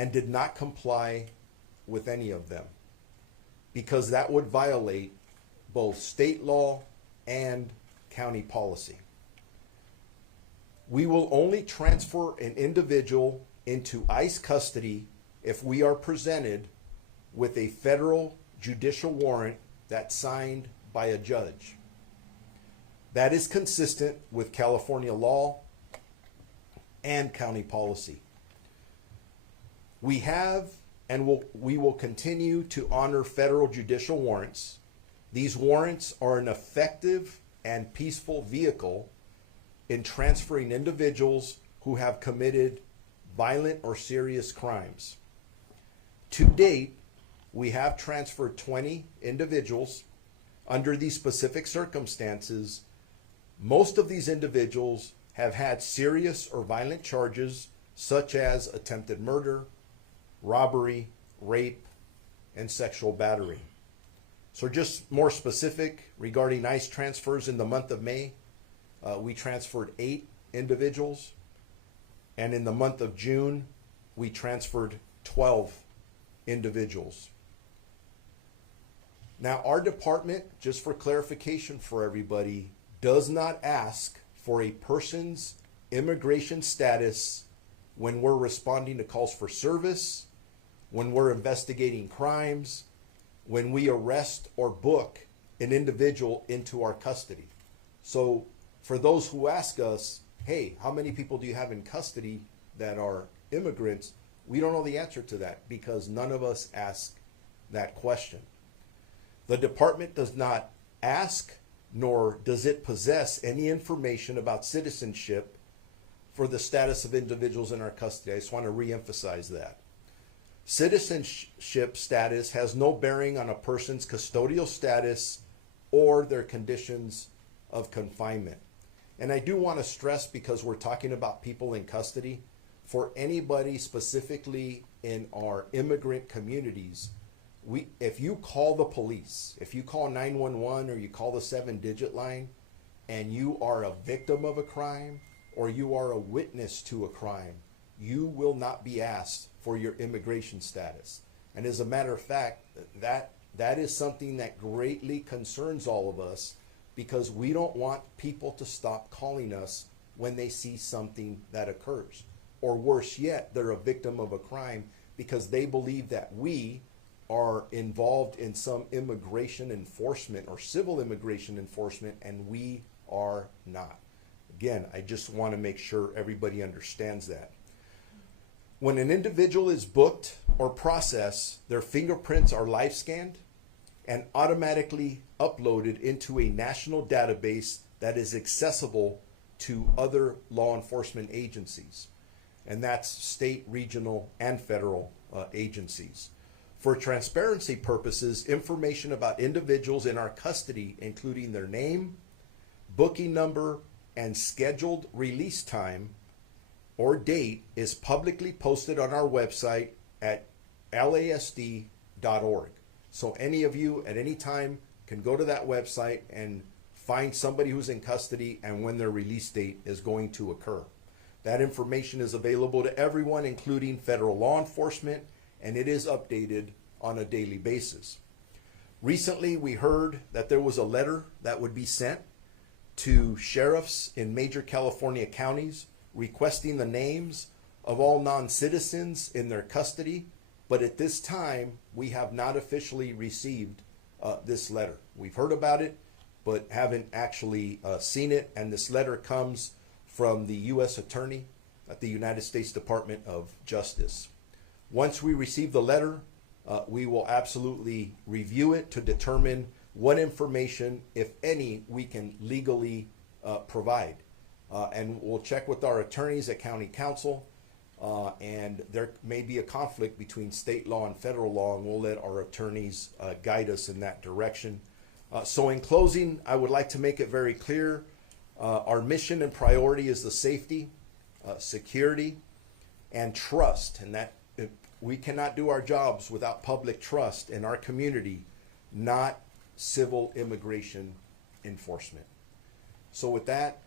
and did not comply with any of them, because that would violate both state law and county policy. We will only transfer an individual into ICE custody if we are presented with a federal judicial warrant that's signed by a judge. That is consistent with California law and county policy. We have and we will continue to honor federal judicial warrants. These warrants are an effective and peaceful vehicle in transferring individuals who have committed violent or serious crimes. To date, we have transferred 20 individuals under these specific circumstances. Most of these individuals have had serious or violent charges such as attempted murder, robbery, rape, and sexual battery. So just more specific regarding ICE transfers, in the month of May, we transferred 8 individuals, and in the month of June, we transferred 12 individuals. Now, our department, just for clarification for everybody, does not ask for a person's immigration status when we're responding to calls for service, when we're investigating crimes, when we arrest or book an individual into our custody. So for those who ask us, hey, how many people do you have in custody that are immigrants? We don't know the answer to that because none of us ask that question. The department does not ask, nor does it possess any information about citizenship for the status of individuals in our custody. I just want to reemphasize that. Citizenship status has no bearing on a person's custodial status or their conditions of confinement. And I do want to stress, because we're talking about people in custody, for anybody specifically in our immigrant communities, if you call the police, if you call 911 or you call the 7-digit line and you are a victim of a crime or you are a witness to a crime, you will not be asked for your immigration status. And as a matter of fact, that is something that greatly concerns all of us, because we don't want people to stop calling us when they see something that occurs. Or worse yet, they're a victim of a crime because they believe that we are involved in some immigration enforcement or civil immigration enforcement, and we are not. Again, I just want to make sure everybody understands that. When an individual is booked or processed, their fingerprints are live scanned and automatically uploaded into a national database that is accessible to other law enforcement agencies. And that's state, regional, and federal agencies. For transparency purposes, information about individuals in our custody, including their name, booking number, and scheduled release time or date, is publicly posted on our website at lasd.org. So any of you at any time can go to that website and find somebody who's in custody and when their release date is going to occur. That information is available to everyone, including federal law enforcement, and it is updated on a daily basis. Recently, we heard that there was a letter that would be sent to sheriffs in major California counties requesting the names of all non-citizens in their custody, but at this time, we have not officially received this letter. We've heard about it, but haven't actually seen it, and this letter comes from the U.S. Attorney at the United States Department of Justice. Once we receive the letter, we will absolutely review it to determine what information, if any, we can legally provide. And we'll check with our attorneys at county council, and there may be a conflict between state law and federal law, and we'll let our attorneys guide us in that direction. So in closing, I would like to make it very clear, our mission and priority is the safety, security, and trust, and that we cannot do our jobs without public trust in our community, not civil immigration enforcement. So with that,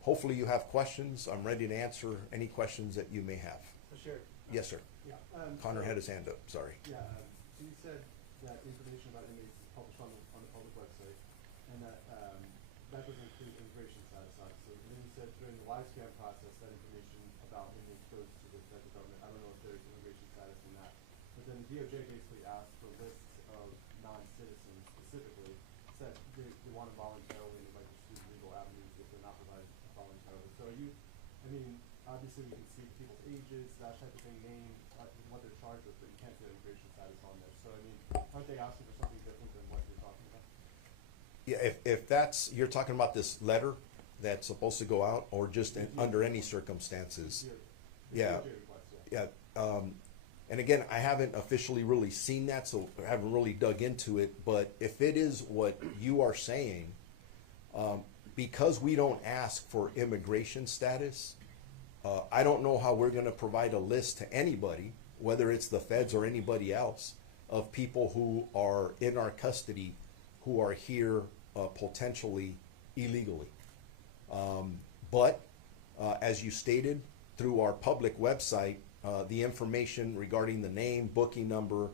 hopefully you have questions. I'm ready to answer any questions that you may have. Sure. Yes, sir. Yeah. Connor had his hand up, sorry. Yeah. So you said that information about inmates is published on the public website, and that that doesn't include immigration status, obviously. And then you said during the live scan process, that information about inmates goes to the federal government. I don't know if there's immigration status in that. But then the DOJ basically asked for lists of non-citizens specifically, said they want to voluntarily and like pursue legal avenues if they're not provided voluntarily. So are you, I mean, obviously we can see people's ages, that type of thing, name, what they're charged with, but you can't see the immigration status on there. So I mean, aren't they asking for something different than what you're talking about? Yeah, if that's, you're talking about this letter that's supposed to go out, or just under any circumstances? Yeah. Yeah. And again, I haven't officially really seen that, so I haven't really dug into it. But if it is what you are saying, because we don't ask for immigration status, I don't know how we're going to provide a list to anybody, whether it's the feds or anybody else, of people who are in our custody who are here potentially illegally. But as you stated, through our public website, the information regarding the name, booking number,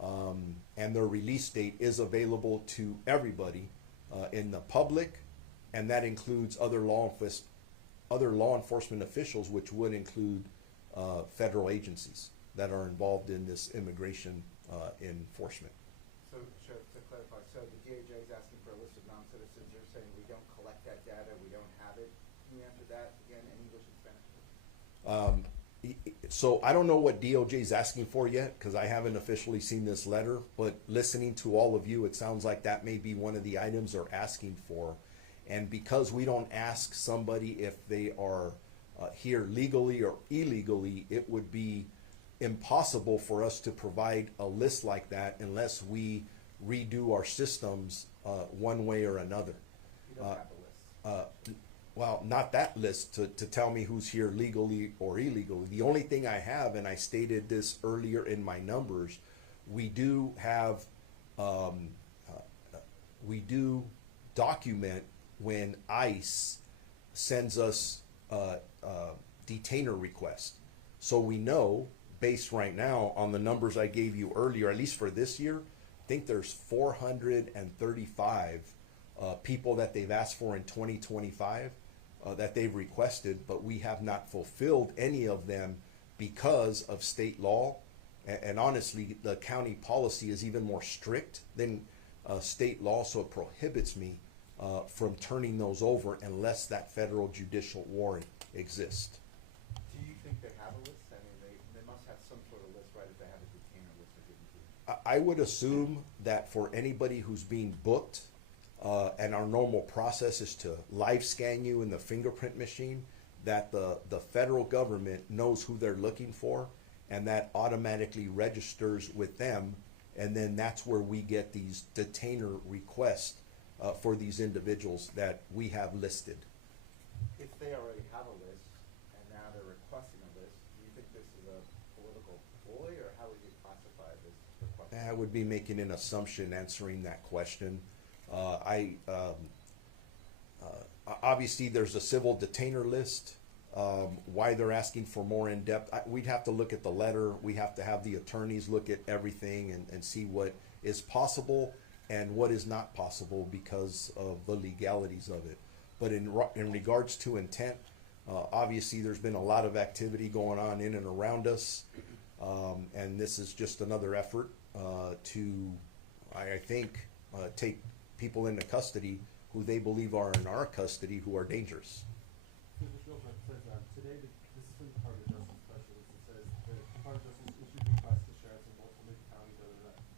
and their release date is available to everybody in the public, and that includes other law enforcement officials, which would include federal agencies that are involved in this immigration enforcement. So, to clarify, so the DOJ is asking for a list of non-citizens. You're saying we don't collect that data, we don't have it. Can you answer that again in English and Spanish? So I don't know what DOJ is asking for yet, because I haven't officially seen this letter, but listening to all of you, it sounds like that may be one of the items they're asking for. And because we don't ask somebody if they are here legally or illegally, it would be impossible for us to provide a list like that unless we redo our systems one way or another. You don't have a list. Well, not that list to tell me who's here legally or illegally. The only thing I have, and I stated this earlier in my numbers, we do have, we do document when ICE sends us detainer request. So we know, based right now on the numbers I gave you earlier, at least for this year, I think there's 435 people that they've asked for in 2025 that they've requested, but we have not fulfilled any of them because of state law. And honestly, the county policy is even more strict than state law, so it prohibits me from turning those over unless that federal judicial warrant exists. Do you think they have a list? I mean, they must have some sort of list, right, if they have a detainer list they're giving to you. I would assume that for anybody who's being booked, and our normal process is to live scan you in the fingerprint machine, that the federal government knows who they're looking for, and that automatically registers with them, and then that's where we get these detainer requests for these individuals that we have listed. If they already have a list and now they're requesting a list, do you think this is a political ploy, or how would you classify this request? I would be making an assumption answering that question. Obviously, there's a civil detainer list. Why they're asking for more in-depth, we'd have to look at the letter. We have to have the attorneys look at everything and see what is possible and what is not possible because of the legalities of it. But in regards to intent, obviously there's been a lot of activity going on in and around us, and this is just another effort to, I think, take people into custody who they believe are in our custody who are dangerous. Today, this is from the Department of Justice press release. It says the Department of Justice issued requests to sheriffs in multiple major counties,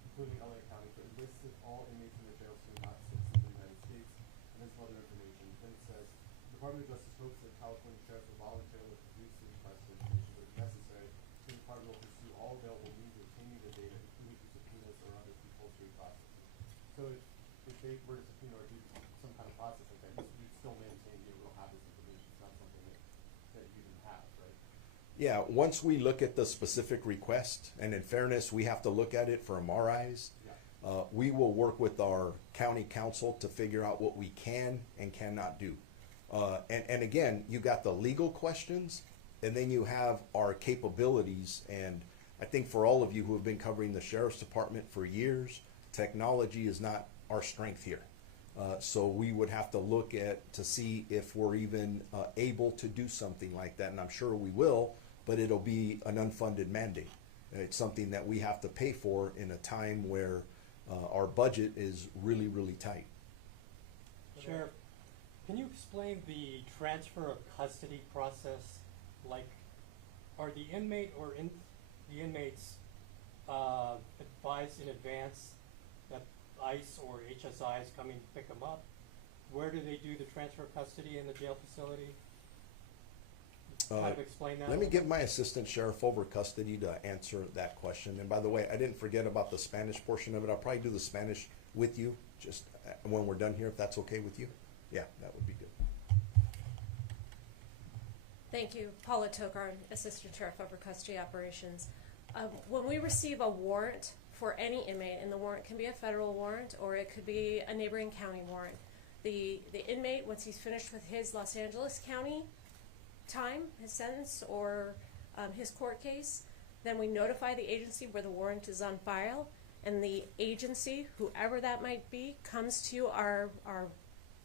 including LA County, for a list of all inmates in the jails who are not citizens of the United States, and then some other information. Then it says the Department of Justice hopes that California sheriffs will voluntarily produce the requested information, but if necessary, the department will pursue all available means of obtaining the data, including through subpoenas or other compulsory processes. So if they were to subpoena or do some kind of process like that, you'd still maintain you will have this information. It's not something that you didn't have, right? Yeah, once we look at the specific request, and in fairness, we have to look at it from our eyes, we will work with our county council to figure out what we can and cannot do. And again, you got the legal questions, and then you have our capabilities. And I think for all of you who have been covering the Sheriff's Department for years, technology is not our strength here. So we would have to look at to see if we're even able to do something like that, and I'm sure we will, but it'll be an unfunded mandate. It's something that we have to pay for in a time where our budget is really, really tight. Sheriff, can you explain the transfer of custody process? Like, are the inmate or the inmates advised in advance that ICE or HSI is coming to pick them up? Where do they do the transfer of custody in the jail facility? Kind of explain that. Let me give my assistant sheriff over custody to answer that question. And by the way, I didn't forget about the Spanish portion of it. I'll probably do the Spanish with you just when we're done here, if that's okay with you. Yeah, that would be good. Thank you. Paula Tokar, Assistant Sheriff over Custody Operations. When we receive a warrant for any inmate, and the warrant can be a federal warrant or it could be a neighboring county warrant, the inmate, once he's finished with his Los Angeles County time, his sentence, or his court case, then we notify the agency where the warrant is on file, and the agency, whoever that might be, comes to our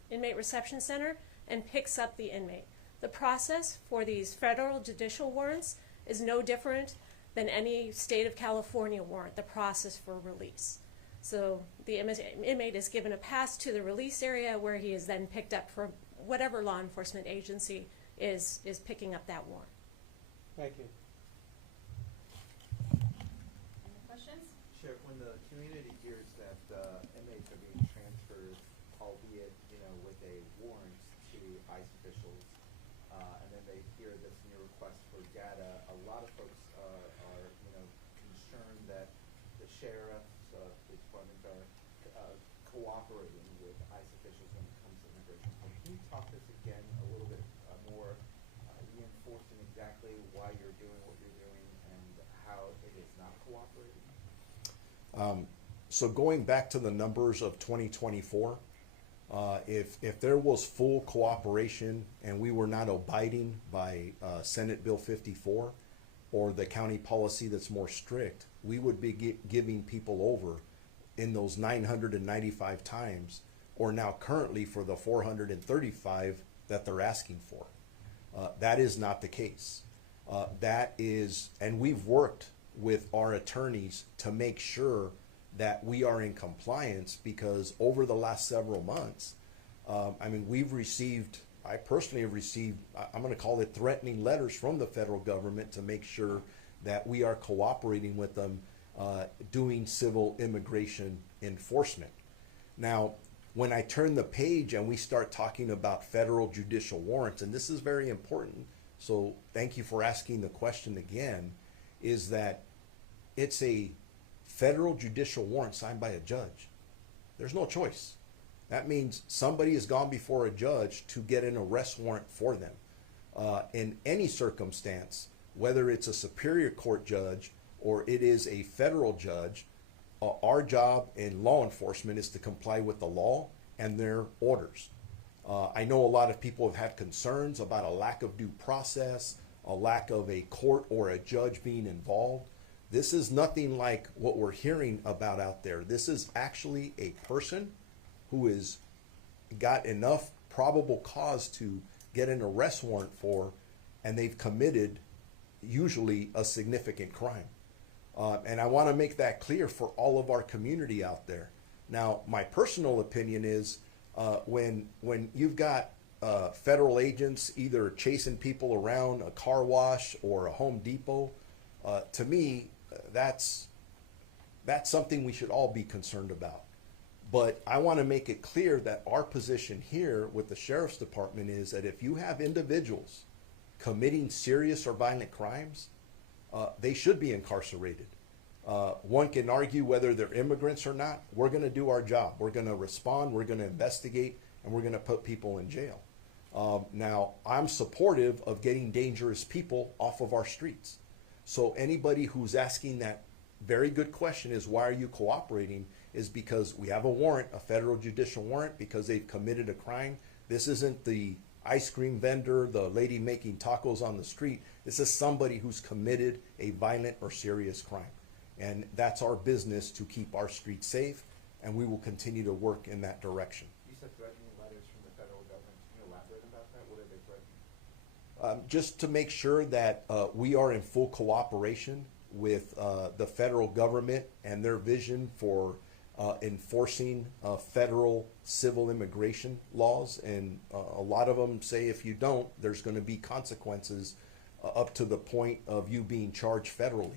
inmate reception center and picks up the inmate. The process for these federal judicial warrants is no different than any state of California warrant, the process for release. So the inmate is given a pass to the release area where he is then picked up for whatever law enforcement agency is picking up that warrant. Thank you. Any questions? Sheriff, when the community hears that inmates are being transferred, albeit, with a warrant to ICE officials, and then they hear this new request for data, a lot of folks are, concerned that the sheriff's police departments are cooperating with ICE officials when it comes to immigration. Can you talk to us again a little bit more, reinforcing exactly why you're doing what you're doing and how it is not cooperating? So going back to the numbers of 2024, if there was full cooperation and we were not abiding by Senate Bill 54 or the county policy that's more strict, we would be giving people over in those 995 times, or now currently for the 435 that they're asking for. That is not the case. That is, and we've worked with our attorneys to make sure that we are in compliance, because over the last several months, we've received, I personally have received, I'm going to call it threatening letters from the federal government to make sure that we are cooperating with them doing civil immigration enforcement. Now, when I turn the page and we start talking about federal judicial warrants, and this is very important, so thank you for asking the question again, is that it's a federal judicial warrant signed by a judge. There's no choice. That means somebody has gone before a judge to get an arrest warrant for them. In any circumstance, whether it's a superior court judge or it is a federal judge, our job in law enforcement is to comply with the law and their orders. I know a lot of people have had concerns about a lack of due process, a lack of a court or a judge being involved. This is nothing like what we're hearing about out there. This is actually a person who has got enough probable cause to get an arrest warrant for, and they've committed usually a significant crime. And I want to make that clear for all of our community out there. Now, my personal opinion is when you've got federal agents either chasing people around a car wash or a Home Depot, to me, that's something we should all be concerned about. But I want to make it clear that our position here with the Sheriff's Department is that if you have individuals committing serious or violent crimes, they should be incarcerated. One can argue whether they're immigrants or not. We're going to do our job. We're going to respond, we're going to investigate, and we're going to put people in jail. Now, I'm supportive of getting dangerous people off of our streets. So anybody who's asking that very good question is, why are you cooperating, is because we have a warrant, a federal judicial warrant, because they've committed a crime. This isn't the ice cream vendor, the lady making tacos on the street. This is somebody who's committed a violent or serious crime. And that's our business, to keep our streets safe, and we will continue to work in that direction. You said threatening letters from the federal government. Can you elaborate about that? What are they threatening? Just to make sure that we are in full cooperation with the federal government and their vision for enforcing federal civil immigration laws. And a lot of them say if you don't, there's going to be consequences up to the point of you being charged federally.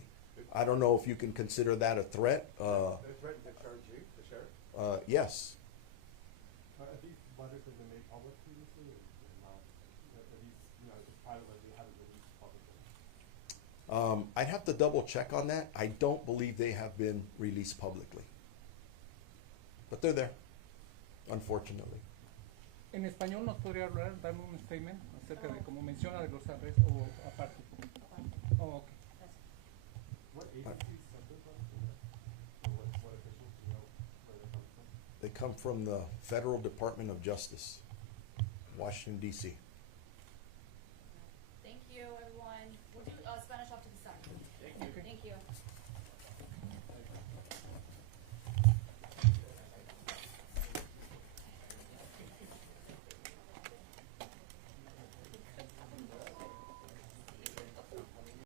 I don't know if you can consider that a threat. They're threatening to charge you, the sheriff? Yes. Are these letters have been made public previously, or not? Are these, just private letters they haven't released publicly? I'd have to double check on that. I don't believe they have been released publicly. But they're there, unfortunately. En español nos podría hablar, darme un statement acerca de cómo menciona de los arrestos o aparte. Oh, okay. What agencies sent those letters? Or what officials, do you know where they come from? They come from the Federal Department of Justice, Washington, D.C.